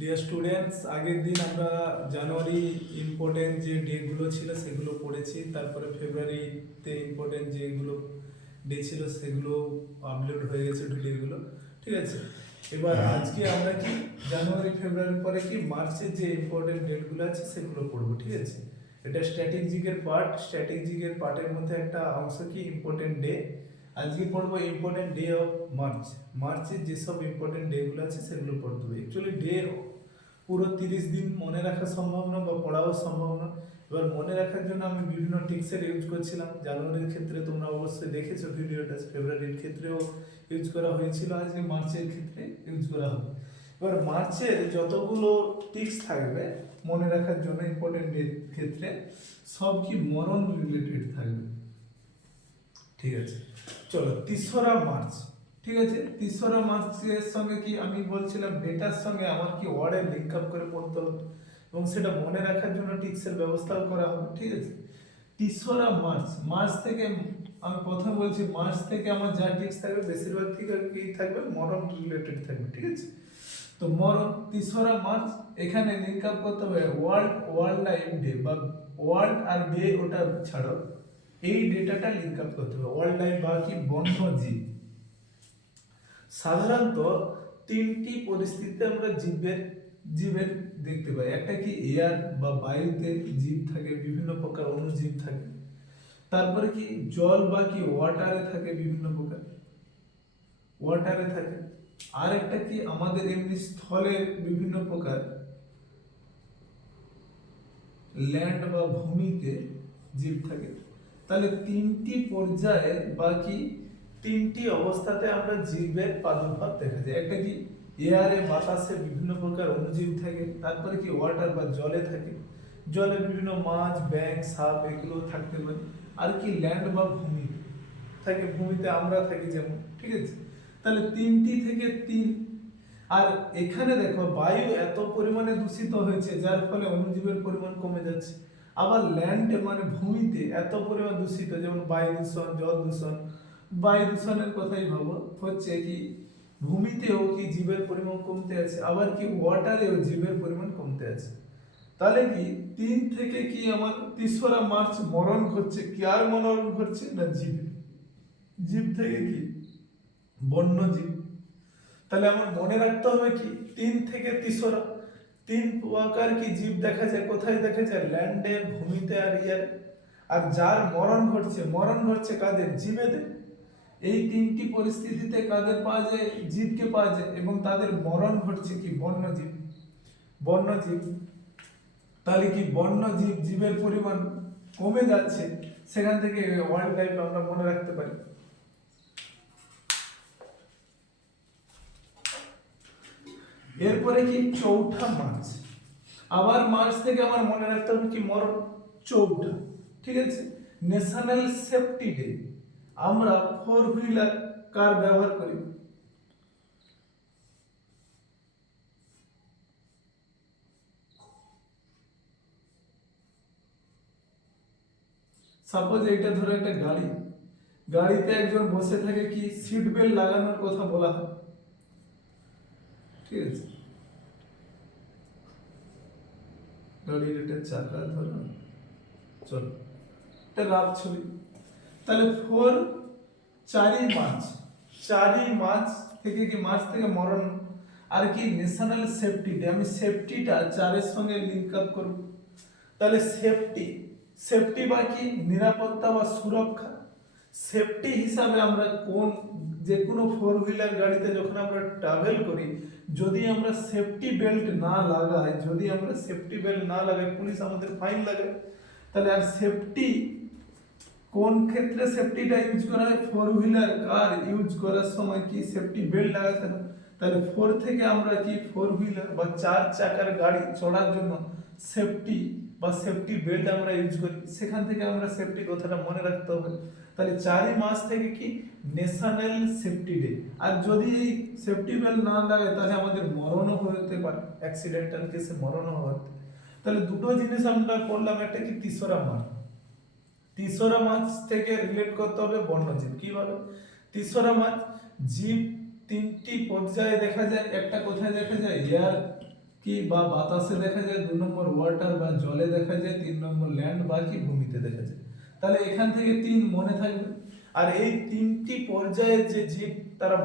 Dear students, আগের দিন আমরা জানুয়ারি ইম্পর্টেন্ট যে ডেগুলো ছিল সেগুলো পড়েছি। তারপরে ফেব্রুয়ারিতে ইম্পর্টেন্ট যেগুলো ডে ছিল সেগুলো আপলোড হয়ে গেছে ভিডিওগুলো, ঠিক আছে। এবার আজকে আমরা কি জানুয়ারি ফেব্রুয়ারির পরে কি মার্চের যে ইম্পর্টেন্ট ডেটগুলো আছে সেগুলো পড়বো, ঠিক আছে। এটা স্ট্র্যাটেজিকের পার্ট, স্ট্র্যাটেজিকের পার্টের মধ্যে একটা অংশ কি ইম্পর্টেন্ট ডে। আজকে পড়বো ইম্পর্টেন্ট ডে অফ মার্চ। মার্চের যেসব ইম্পর্টেন্ট ডেগুলো আছে সেগুলো পড়তে হবে। অ্যাকচুয়ালি ডে পুরো 30 দিন মনে রাখা সম্ভব না বা পড়াও সম্ভব না। এবার মনে রাখার জন্য আমি বিভিন্ন টিক্সের ইউজ করছিলাম। জানুয়ারির ক্ষেত্রে তোমরা অবশ্যই দেখেছো ভিডিওটা, ফেব্রুয়ারির ক্ষেত্রেও ইউজ করা হয়েছিল, আজকে মার্চের ক্ষেত্রে ইউজ করা হবে। এবার মার্চের যতগুলো টিক্স থাকবে মনে রাখার জন্য ইম্পর্টেন্ট ডের ক্ষেত্রে সব কি মরণ রিলেটেড থাকবে, ঠিক আছে। চলো 3রা মার্চ, ঠিক আছে। 3রা মার্চের সঙ্গে কি আমি বলছিলাম ডেটার সঙ্গে আমার কি ওয়ার্ডের লিঙ্ক আপ করে পড়তে হবে এবং সেটা মনে রাখার জন্য টিক্সের ব্যবস্থাও করা হবে, ঠিক আছে। 3রা মার্চ, মার্চ থেকে আমি প্রথমে বলছি মার্চ থেকে আমার যা টিক্স থাকবে বেশিরভাগ থেকে কি থাকবে মরণ রিলেটেড থাকবে, ঠিক আছে। তো মরণ 3রা মার্চ এখানে লিঙ্ক আপ করতে হবে ওয়ার্ল্ড লাইফ ডে বা ওয়ার্ল্ড আর ডে, ওটা ছাড়ো এই ডেটাটা লিঙ্ক আপ করতে হবে। ওয়ার্ল্ড লাইফ বা কি বন্যজীব। সাধারণত 3টি পরিস্থিতিতে আমরা জীবের দেখতে পাই। একটা কি এয়ার বা বায়ুতে জীব থাকে, বিভিন্ন প্রকার অণুজীব থাকে। তারপরে কি জল বা কি ওয়াটারে থাকে, বিভিন্ন প্রকার ওয়াটারে থাকে। আর একটা কি আমাদের এমনি স্থলে বিভিন্ন প্রকার ল্যান্ড বা ভূমিতে জীব থাকে। তাহলে 3টি পর্যায়ে বা কি 3টি অবস্থাতে আমরা জীবের প্রাদুর্ভাব দেখা যায়। একটা কি এয়ারে বাতাসে বিভিন্ন প্রকার অণুজীব থাকে। তারপরে কি ওয়াটার বা জলে থাকে, জলে বিভিন্ন মাছ, ব্যাঙ, সাপ এগুলো থাকতে পারে। আর কি ল্যান্ড বা ভূমি থাকে, ভূমিতে আমরা থাকি যেমন, ঠিক আছে। তাহলে 3টি থেকে 3। আর এখানে দেখো বায়ু এত পরিমাণে দূষিত হয়েছে যার ফলে অণুজীবের পরিমাণ কমে যাচ্ছে। আবার ল্যান্ড মানে ভূমিতে এত পরিমাণ দূষিত, যেমন বায়ু দূষণ, জল দূষণ। বায়ু দূষণের কথাই ভাবো, হচ্ছে কি ভূমিতেও কি জীবের পরিমাণ কমতে আছে, আবার কি ওয়াটারেও জীবের পরিমাণ কমতে আছে। তাহলে কি 3 থেকে কি আমার 3রা মার্চ মরণ ঘটছে, কি আর মরণ ঘটছে না জীব, জীব থেকে কি বন্যজীব। তাহলে আমার মনে রাখতে হবে কি 3 থেকে 3রা 3 প্রকার কি জীব দেখা যায়, কোথায় দেখা যায়, ল্যান্ডে, ভূমিতে আর ইয়ার। আর যার মরণ ঘটছে কাদের, জীবেদের। এই 3টি পরিস্থিতিতে কাদের পাওয়া যায়, জীবকে পাওয়া যায়, এবং তাদের মরণ ঘটছে কি বন্যজীব, বন্যজীব। তাহলে কি বন্যজীব জীবের পরিমাণ কমে যাচ্ছে, সেখান থেকে ওয়াইল্ড লাইফ আমরা মনে রাখতে পারি। এরপরে কি 4ঠা মার্চ, আবার মার্চ থেকে আমার মনে রাখতে হবে কি মরণ 4ঠা, ঠিক আছে। National safety day. আমরা 4 হুইলার কার ব্যবহার করি, সাপোজ এটা ধরো একটা গাড়ি, গাড়িতে একজন বসে থাকে, কি সিট বেল্ট লাগানোর কথা বলা হয়, ঠিক আছে। গাড়ির একটা চাকা ধরো, চলো এটা রাত ছবি। তাহলে 4ই মার্চ, 4ই মার্চ থেকে কি মার্চ থেকে মরণ। আর কি ন্যাশনাল সেফটি ডে, আমি সেফটিটা 4-এর সঙ্গে লিঙ্ক আপ করব। তাহলে সেফটি, সেফটি বা কি নিরাপত্তা বা সুরক্ষা। সেফটি হিসাবে আমরা কোন যে কোনো 4 হুইলার গাড়িতে যখন আমরা ট্রাভেল করি, যদি আমরা সেফটি বেল্ট না লাগাই, যদি আমরা সেফটি বেল্ট না লাগাই, পুলিশ আমাদের ফাইন লাগায়। তাহলে আর সেফটি কোন ক্ষেত্রে সেফটিটা ইউজ করা হয়, 4 হুইলার কার ইউজ করার সময় কি সেফটি বেল্ট লাগাতে হয়। তাহলে 4 থেকে আমরা কি 4 হুইলার বা 4 চাকার গাড়ি চড়ার জন্য সেফটি বা সেফটি বেল্ট আমরা ইউজ করি, সেখান থেকে আমরা সেফটি কথাটা মনে রাখতে হবে। তাহলে 4ই মার্চ থেকে কি ন্যাশনাল সেফটি ডে। আর যদি সেফটি বেল্ট না লাগায় তাহলে আমাদের মরণও হতে পারে, অ্যাক্সিডেন্টাল কেসে মরণও হতে। তাহলে দুটো জিনিস আমরা করলাম, একটা কি 3রা মার্চ, 3রা মার্চ থেকে রিলেট করতে হবে বন্যজীব। কিভাবে 3রা মার্চ, জীব 3টি পর্যায়ে দেখা যায়। একটা কোথায় দেখা যায়, এয়ার, কি কি বা বাতাসে দেখা যায়, 2 নম্বর ওয়াটার বা জলে দেখা যায়, 3 নম্বর ল্যান্ড বা কি ভূমিতে দেখা যায়। তাহলে এখান থেকে 3 মনে থাকবে। আর এই 3টি পর্যায়ে যে জীব তারা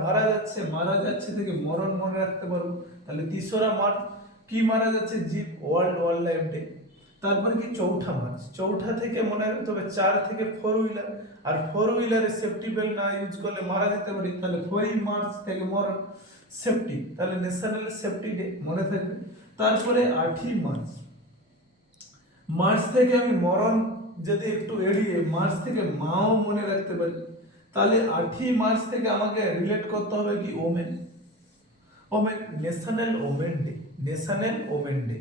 মারা যাচ্ছে থেকে মরণ মনে রাখতে পারবো। তাহলে তিসরা মার্চ কি মারা যাচ্ছে জীব, ওয়ার্ল্ড লাইফ ডে। তারপরে কি চৌঠা মার্চ, চৌঠা থেকে মনে রাখতে হবে 4 থেকে 4 হুইলার, আর 4 হুইলারে সেফটি বেল্ট না ইউজ করলে মারা যেতে পারি। তাহলে 4 মার্চ থেকে মরণ সেফটি, তাহলে ন্যাশনাল সেফটি ডে মনে থাকবে। তারপরে 8ই মার্চ, মার্চ থেকে আমি মরণ যদি একটু এড়িয়ে মার্চ থেকে মাও মনে রাখতে পারি, তাহলে 8ই মার্চ থেকে আমাকে রিলেট করতে হবে কি women, national women day, national women day.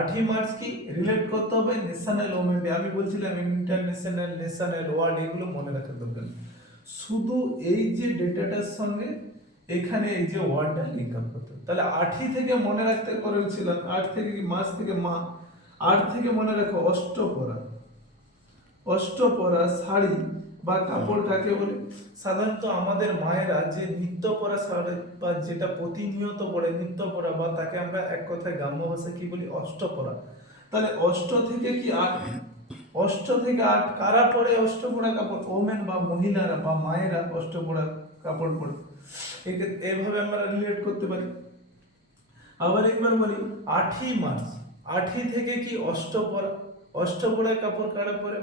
8ই মার্চ কি রিলেট করতে হবে ন্যাশনাল ওমেন ডে। আমি বলছিলাম ইন্টারন্যাশনাল, ন্যাশনাল, ওয়ার্ল্ড এগুলো মনে রাখার দরকার নেই। শুধু এই যে ডেটাটার সঙ্গে এখানে এই যে ওয়ার্ডটা লিঙ্ক আপ করতে হবে। তাহলে 8ই থেকে মনে রাখতে করেছিলাম, 8 থেকে কি মার্চ থেকে মা, 8 থেকে মনে রাখো অষ্টপরা শাড়ি বা কাপড় কাকে বলে। সাধারণত আমাদের মায়েরা যে নিত্য পরা শাড়ি বা যেটা প্রতিনিয়ত পরে নিত্য পরা, বা তাকে আমরা এক কথায় গ্রাম্য ভাষায় কি বলি, অষ্টপরা। তাহলে অষ্ট থেকে কি 8, অষ্ট থেকে 8 কারা পরে অষ্টপরা কাপড়, ওমেন বা মহিলারা বা মায়েরা অষ্টপরা কাপড় পরে। এইভাবে আমরা রিলেট করতে পারি। আবার একবার বলি 8ই মার্চ, 8ই থেকে কি অষ্টপরা কাপড় কারা পরে,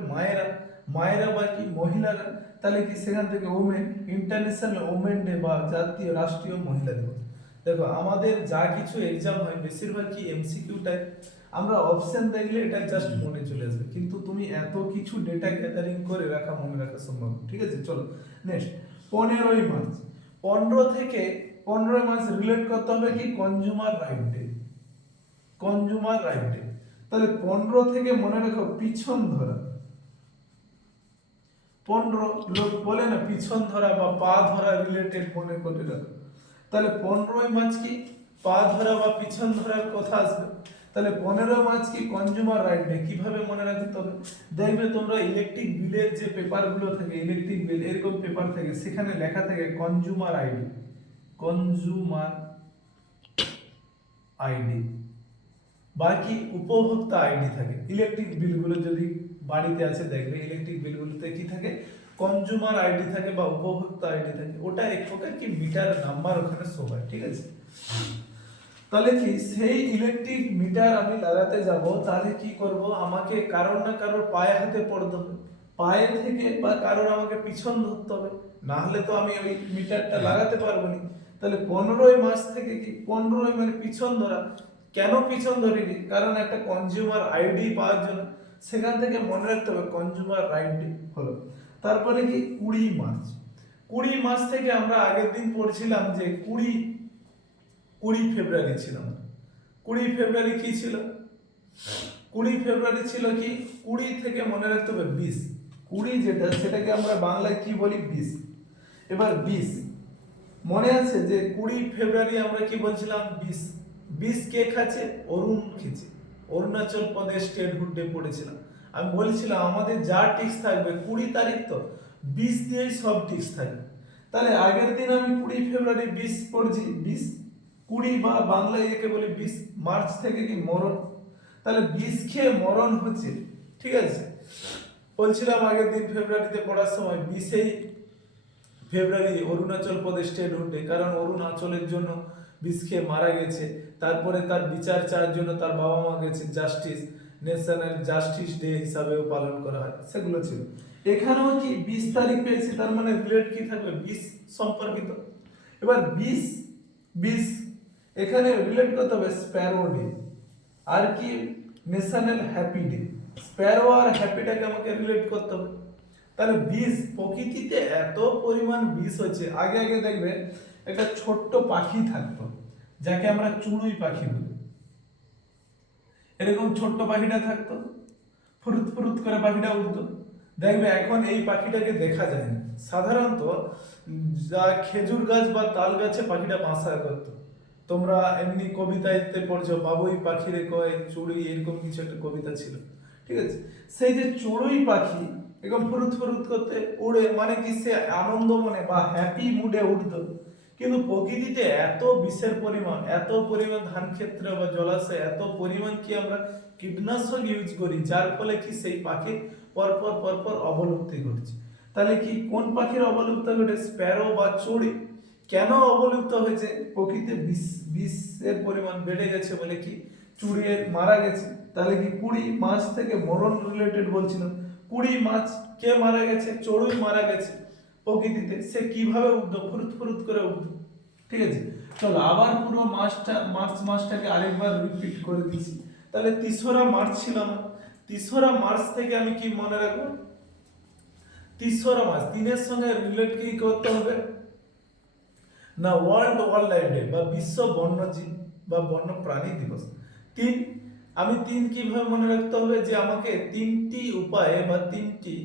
মায়েরা বা কি মহিলারা। তাহলে কি সেখান থেকে ওমেন, ইন্টারন্যাশনাল ওমেন ডে বা জাতীয় রাষ্ট্রীয় মহিলা দিবস। দেখো আমাদের যা কিছু এক্সাম হয় বেশিরভাগ কি এমসিকিউ টাইপ, আমরা অপশন দেখলে এটা জাস্ট মনে চলে আসবে, কিন্তু তুমি এত কিছু ডেটা গ্যাদারিং করে রাখা মনে রাখা সম্ভব। ঠিক আছে, চলো নেক্সট 15ই মার্চ, 15 থেকে 15 মার্চ রিলেট করতে হবে কি কনজিউমার রাইট ডে, তাহলে 15 থেকে মনে রাখো পিছন ধরা, 15 লোক বলে না পিছন ধরা বা পা ধরা রিলেটেড মনে করে রাখো। তাহলে 15ই মার্চ কি পা ধরা বা পিছন ধরার কথা আসবে। তাহলে 15 মার্চ কি কনজিউমার রাইট ডে। কিভাবে মনে রাখতে হবে, দেখবে তোমরা ইলেকট্রিক বিলের যে পেপারগুলো থাকে, ইলেকট্রিক বিল এরকম পেপার থাকে, সেখানে লেখা থাকে কনজিউমার আইডি বাকি উপভোক্তা আইডি থাকে। ইলেকট্রিক বিলগুলো যদি বাড়িতে আছে দেখবে ইলেকট্রিক বিলগুলোতে কি থাকে, কনজিউমার আইডি থাকে বা উপভোক্তা আইডি থাকে। ওটা এক প্রকার কি মিটার নাম্বার ওখানে শো হয়। ঠিক আছে, তাহলে কি সেই ইলেকট্রিক মিটার আমি লাগাতে যাব, তাহলে কি করব, আমাকে কারোর না কারোর পায়ে হাতে পড়তে হবে, পায়ে থেকে বা কারোর আমাকে পিছন ধরতে হবে, না হলে তো আমি ওই মিটারটা লাগাতে পারবো না। তাহলে 15ই মার্চ থেকে কি 15ই মানে পিছন ধরা। কেন পিছন ধরিনি, কারণ একটা কনজিউমার আইডি পাওয়ার জন্য। সেখান থেকে মনে রাখতে হবে কনজিউমার রাইট হলো। তারপরে কি 20 মার্চ, 20 মার্চ থেকে আমরা আগের দিন পড়ছিলাম যে 20 ফেব্রুয়ারি ছিল। 20 ফেব্রুয়ারি কি ছিল, 20 ফেব্রুয়ারি ছিল কি 20 থেকে মনে রাখতে হবে 20, 20 যেটা সেটাকে আমরা বাংলায় কি বলি 20। এবার 20 মনে আছে যে 20 ফেব্রুয়ারি আমরা কি বলছিলাম 20 কে খাচ্ছে, অরুণ খেছে, অরুণাচল প্রদেশ স্টেটহুড ডে পড়েছিলাম। আমি বলছিলাম আমাদের যা টিক্স থাকবে 20 তারিখ তো 20 দিয়েই সব টিক্স থাকবে। তাহলে আগের দিন আমি 20 ফেব্রুয়ারি 20 পড়ছি, 20 বা বাংলায় একে বলি 20 মার্চ থেকে কি মরণ, তাহলে 20 খেয়ে মরণ হচ্ছে। ঠিক আছে, বলছিলাম আগের দিন ফেব্রুয়ারিতে পড়ার সময় 20 ফেব্রুয়ারি অরুণাচল প্রদেশ স্টেটহুড ডে, কারণ অরুণাচলের জন্য 20 খেয়ে মারা গেছে। তারপরে তার বিচার চাওয়ার জন্য তার বাবা মা গেছে, জাস্টিস ন্যাশনাল জাস্টিস ডে হিসাবেও পালন করা হয়, সেগুলো ছিল। এখানেও কি 20 তারিখ পেয়েছে, তার মানে রিলেট কি থাকবে 20 সম্পর্কিত। এবার 20 এখানে রিলেট করতে হবে স্প্যারো ডে, আর কি ন্যাশনাল হ্যাপি ডে। স্প্যারো আর হ্যাপিটাকে আমাকে রিলেট করতে হবে। তাহলে 20 প্রকৃতিতে এত পরিমাণ 20 হচ্ছে। আগে দেখবে একটা ছোট্ট পাখি থাকতো যাকে আমরা চড়ুই পাখি বলি, এরকম ছোট্ট পাখিটা থাকতো, ফুরুত ফুরুত করে পাখিটা উঠতো। দেখবে এখন এই পাখিটাকে দেখা যায় না। সাধারণত যা খেজুর গাছ বা তাল গাছে পাখিটা বাসা করতো। তোমরা এমনি কবিতাতে পড়ছো বাবুই পাখিরে কয় চড়ুই, এরকম কিছু একটা কবিতা ছিল। ঠিক আছে, সেই যে চড়ুই পাখি এরকম ফুরুত ফুরুত করতে উড়ে, মানে কি সে আনন্দ মনে বা হ্যাপি মুডে উঠতো। কিন্তু প্রকৃতিতে এত বিষের পরিমাণ, এত পরিমাণ ধান ক্ষেত্রে বা জলাশয়ে এত পরিমাণ কি আমরা কীটনাশক ইউজ করি, যার ফলে কি সেই পাখির পরপর পরপর অবলুপ্তি ঘটছে। তাহলে কি কোন পাখির অবলুপ্তি ঘটে? স্প্যারো বা চড়ুই। কেন অবলুপ্ত হয়েছে? প্রকৃতিতে বিষের পরিমাণ বেড়ে গেছে বলে কি চড়ুইয়ের মারা গেছে। তাহলে কি 20 মাছ থেকে মরণ রিলেটেড বলছিলাম, 20 মাছ কে মারা গেছে? চড়ুই মারা গেছে প্রকৃতিতে। সে কিভাবে উঠতো? ফুরুত ফুরুত করে উঠতো। ঠিক আছে, চলো আবার পুরো মার্চ মাসটাকে আরেকবার রিপিট করে দিচ্ছি। তাহলে 3রা মার্চ ছিল না, 3রা মার্চ থেকে আমি কি মনে রাখবো? 3রা মার্চ, 3-এর সঙ্গে রিলেট কি করতে হবে না, ওয়ার্ল্ড ওয়াইল্ড লাইফ ডে বা বিশ্ব বন্যজীব বা বন্য প্রাণী দিবস। 3, আমি 3 কিভাবে মনে রাখতে হবে? যে আমাকে 3টি উপায়ে বা 3টি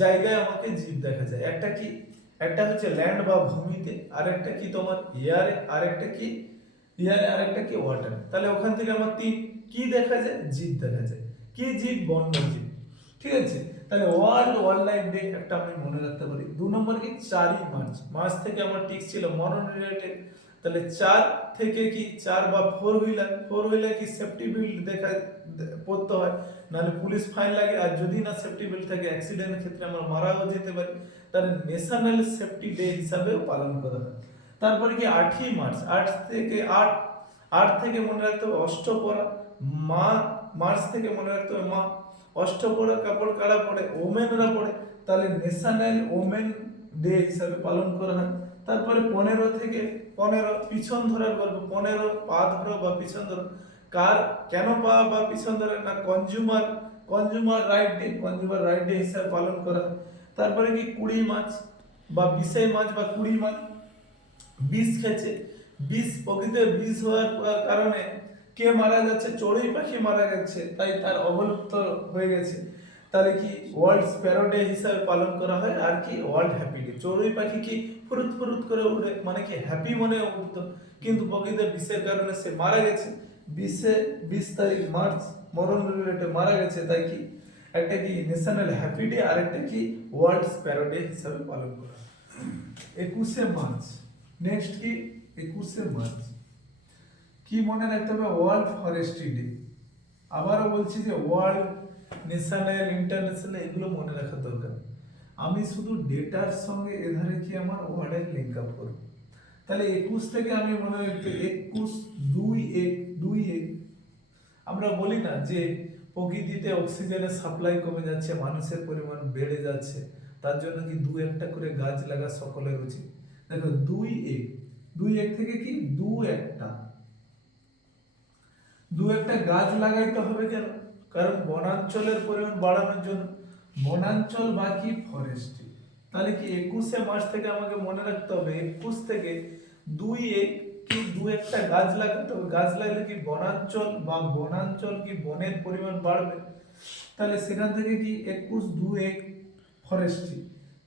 জায়গায় আমাকে জীব দেখা যায়। একটা কি, একটা হচ্ছে ল্যান্ড বা ভূমিতে, আর একটা কি তোমার এয়ারে, আর একটা কি এয়ারে, আর একটা কি ওয়াটার। তাহলে ওখান থেকে আমার 3 কি দেখা যায়? জীব দেখা যায়। কি জীব? বন্যজীব। ঠিক আছে, তাহলে ওয়ার্ল্ড ওয়াইল্ড লাইফ ডে একটা আমি মনে রাখতে পারি। 2 নম্বর কি 4ই মার্চ, মার্চ থেকে আমার টিক ছিল মরণ রিলেটেড। তাহলে 4 থেকে কি 4 বা ফোর হুইলার কি সেফটি বেল্ট পড়তে হয়, নাহলে পুলিশ ফাইন লাগে। আর যদি না সেফটি বেল্ট থাকে অ্যাক্সিডেন্টের ক্ষেত্রে আমরা মারাও যেতে পারি। তাহলে ন্যাশনাল সেফটি ডে হিসাবেও পালন করা হয়। তারপরে কি 8ই মার্চ, 8 থেকে মনে রাখতে হবে অষ্টপহরা মা, মার্চ থেকে মনে রাখতে হবে মা। অষ্টপহরা কাপড় কারা পরে? ওমেনরা পরে। তাহলে ন্যাশনাল ওমেন ডে হিসাবে পালন করা হয়। তারপরে 15 থেকে 15 পিছন ধরার গল্প, 15 পা ধরো বা পিছন ধরো। কার কেন পা বা পিছন ধরে না? কনজিউমার রাইট ডে হিসাবে পালন করা হয়। তারপরে কি 20 মার্চ বা 20 মার্চ বা 20 মার্চ বিষ খেয়েছে। বিষ প্রকৃতিতে বিষ হওয়ার কারণে কে মারা যাচ্ছে? চড়ুই পাখি মারা গেছে, তাই তার অবলুপ্ত হয়ে গেছে। তাহলে কি ওয়ার্ল্ড স্প্যারো ডে হিসাবে পালন করা হয়। আর কি ওয়ার্ল্ড হ্যাপি ডে। চড়ুই পাখি কি ফুরুত ফুরুত করে উঠে, মানে কি হ্যাপি মনে উঠতো, কিন্তু প্রকৃতিতে বিষের কারণে সে মারা গেছে। 20 তারিখ মার্চ মরণ রিলেটে মারা গেছে। তাই কি একটা কি ন্যাশনাল হ্যাপি ডে, আর একটা কি ওয়ার্ল্ড স্প্যারো ডে হিসাবে পালন করা হয়। 21শে মার্চ, নেক্সট কি 21শে মার্চ কি মনে রাখতে হবে? World forestry day. আবারও বলছি যে ওয়ার্ল্ড, ন্যাশনাল, ইন্টারন্যাশনাল এগুলো মনে রাখা দরকার। আমি শুধু ডেটার সঙ্গে এধারে কি আমার ওয়ার্ডের লিঙ্ক আপ করব। তাহলে 21 থেকে আমি মনে রাখতে 21 আমরা বলি না যে প্রকৃতিতে অক্সিজেনের সাপ্লাই কমে যাচ্ছে, মানুষের পরিমাণ বেড়ে যাচ্ছে, তার জন্য কি 2-1টা করে গাছ লাগা সকলের উচিত। দেখো 2-1 থেকে কি 2-1টা গাছ লাগাইতে হবে। কেন? কারণ বনাঞ্চলের পরিমাণ বাড়ানোর জন্য। বনাঞ্চল বা কি ফরেস্ট্রি। তাহলে কি 21শে মার্চ থেকে আমাকে মনে রাখতে হবে 21 থেকে 2-1 কি 2-1টা গাছ লাগাতে হবে। গাছ লাগালে কি বনাঞ্চল কি বনের পরিমাণ বাড়বে। তাহলে সেখান থেকে কি 21-2-1 ফরেস্ট্রি।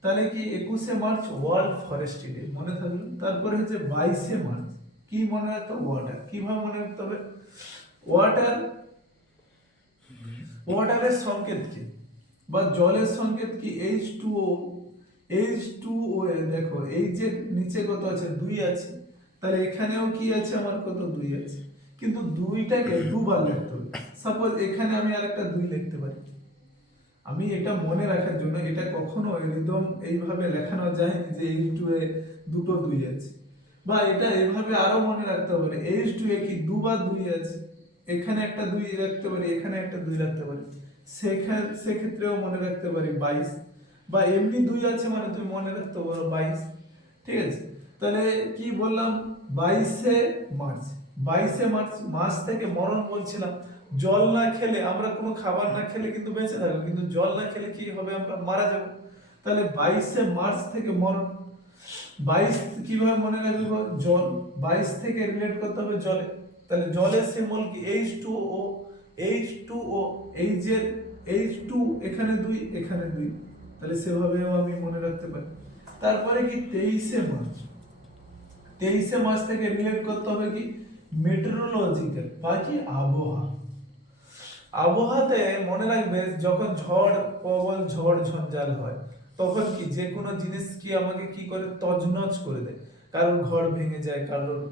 তাহলে কি 21শে মার্চ ওয়ার্ল্ড ফরেস্ট্রি ডে মনে থাকলো। তারপরে হচ্ছে 22শে মার্চ কি মনে রাখতে হবে? ওয়াটার। কিভাবে মনে রাখতে হবে? ওয়াটারের সংকেত কি বা জলের সংকেত কি? H2O দেখো এই যে নিচে কত আছে? 2 আছে। তাহলে এখানেও কি আছে আমার? কত? 2 আছে। কিন্তু 2টাকে দুবার লিখতে হবে। সাপোজ এখানে আমি আরেকটা 2 লিখতে পারি। আমি এটা মনে রাখার জন্য, এটা কখনো একদম এইভাবে লেখানো যায় না যে H2 এ দুটো 2 আছে, বা এটা এভাবে আরো মনে রাখতে হবে H2 এ কি দুবার 2 আছে। এখানে একটা 2 রাখতে পারি, এখানে একটা 2 রাখতে পারি। সেক্ষেত্রেও মনে রাখতে পারি 22, বা এমনি 2 আছে মানে তুমি মনে রাখতে পারো 22। ঠিক আছে, তাহলে কি বললাম? 22শে মার্চ। 22শে মার্চ মাস থেকে মরণ বলছিলাম। জল না খেলে, আমরা কোনো খাবার না খেলে কিন্তু বেঁচে থাকবো, কিন্তু জল না খেলে কি হবে? আমরা মারা যাব। তাহলে 22শে মার্চ থেকে মরণ। 22 কিভাবে মনে রাখবো? জল। 22 থেকে রিলেট করতে হবে জলে। তাহলে জলের সিম্বল কি? H2O এই যে H2 এখানে 2 এখানে 2, তাহলে সেভাবেও আমি মনে রাখতে পারি। তারপরে কি 23শে মার্চ। 23শে মার্চ থেকে রিলেট করতে হবে কি? মেট্রোলজিক্যাল বা কি আবহাওয়া। আবহাওয়াতে মনে রাখবে যখন ঝড় প্রবল ঝড় ঝঞ্ঝাল হয়, তখন কি যে কোনো জিনিস কি আমাকে কি করে? তছনছ করে দেয়। কারোর ঘর ভেঙে যায়, কারোর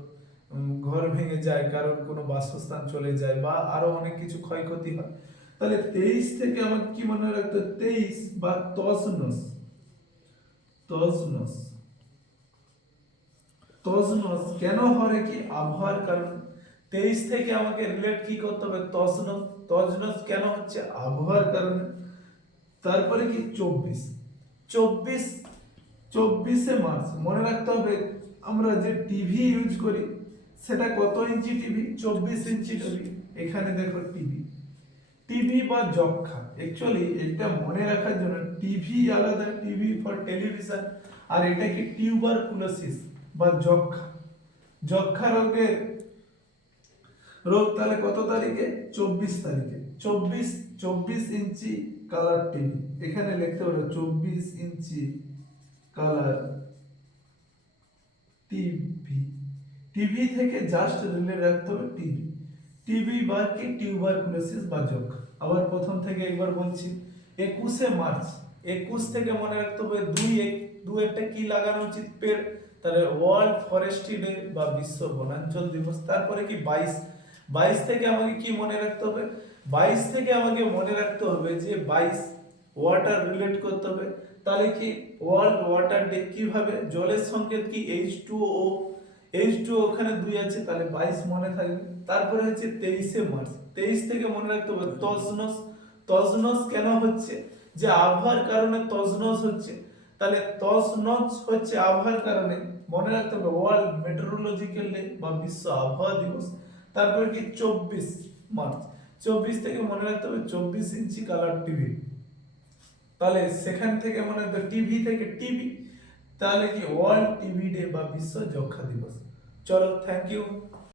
ঘর ভেঙে যায়, কারোর কোনো বাসস্থান চলে যায়, বা আরো অনেক কিছু ক্ষয়ক্ষতি হয়। তাহলে 23 থেকে আমাকে কি মনে রাখতে হবে? 23 বা তজনস, তজনস, তজনস কেন হয় কি? আবহাওয়ার কারণে। 23 থেকে আমাকে রিলেট কি করতে হবে? তজনস, তজনস কেন হচ্ছে? আবহাওয়ার কারণে। তারপরে কি 24, 24, 24শে মার্চ মনে রাখতে হবে আমরা যে টিভি ইউজ করি সেটা কত ইঞ্চি টিভি? 24 inch TV. এখানে দেখো টিভি, টিভি বা যক্ষা, অ্যাকচুয়ালি এটা মনে রাখার জন্য টিভি আলাদা, টিভি ফর টেলিভিশন, আর এটা কি টিউবারকুলোসিস বা যক্ষা, যক্ষা রোগের রোগ তাহলে কত তারিখে? 24 তারিখে। 24, 24 ইঞ্চি কালার টিভি, এখানে লিখতে পারো 24 ইঞ্চি কালার টিভি। টিভি থেকে জাস্ট রিলে রাখতে হবে টিভি, টিভি বা কি টিউবারকুলোসিস বা যক্ষা। আবার প্রথম থেকে একবার বলছি, 21শে মার্চ, 21 থেকে মনে রাখতে হবে দু একটা কি লাগানো উচিত? পেড়। তাহলে ওয়ার্ল্ড ফরেস্ট্রি ডে বা বিশ্ব বনাঞ্চল দিবস। তারপরে কি 22, 22 থেকে আমাকে কি মনে রাখতে হবে? 22 থেকে আমাকে মনে রাখতে হবে যে 22 ওয়াটার রিলেট করতে হবে। তাহলে কি ওয়ার্ল্ড ওয়াটার ডে, কিভাবে? জলের সংকেত কি? H2O, H2O ওখানে 2 আছে, তাহলে 22 মনে থাকবে। তারপরে হচ্ছে 23শে মার্চ, 23 থেকে মনে রাখতে হবে তজনস, তজনস কেন হচ্ছে? যে আবহাওয়ার কারণে তজনস হচ্ছে, তাহলে তজনস হচ্ছে আবহাওয়ার কারণে। মনে রাখতে হবে ওয়ার্ল্ড মেটেরোলজিক্যাল ডে বা বিশ্ব আবহাওয়া দিবস। তারপরে কি 24 মার্চ, 24 থেকে মনে রাখতে হবে 24 ইঞ্চি কালার টিভি। তাহলে সেখান থেকে মনে রাখতে টিভি থেকে টিভি, তাহলে কি ওয়ার্ল্ড টিভি ডে বা বিশ্ব যক্ষা দিবস। চলো, থ্যাংক ইউ।